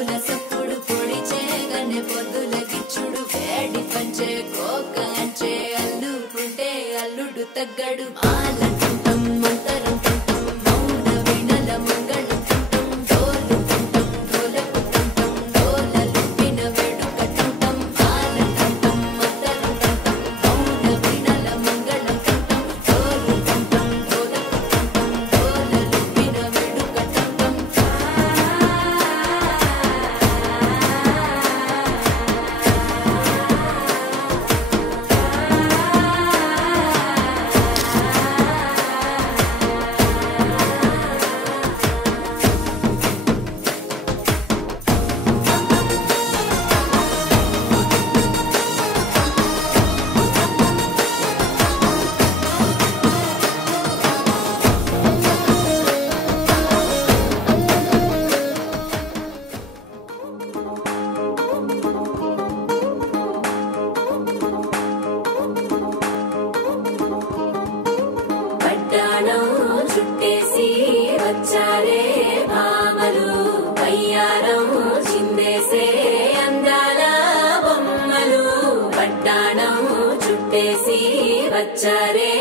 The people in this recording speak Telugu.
డప్పుల సప్పుడు పొడి చేయగానే పొద్దుల గిచ్చుడు వేడి పంచే కోక అంచే అల్లుకుంటే అల్లుడు తగ్గడు మాలంటుంటాం మంతరం తుంటాం మౌన వీణల మంగళం తుంటాం డోలు తుంటాం డోలకు తుంటాం డోలలిప్పిన వేడుక తుంటాం మాలంటుంటాం మంతరం తుంటాం మౌన వీణల మంగళం తుంటాం డోలు తుంటాం డోలకు తుంటాం డోలలిప్పిన వేడుక తుంటాం పట్టాణం చుట్టేసి వచ్చారే భామలు పయ్యారం చిందేసే అందాల బొమ్మలు పట్టాణం చుట్టేసి వచ్చారే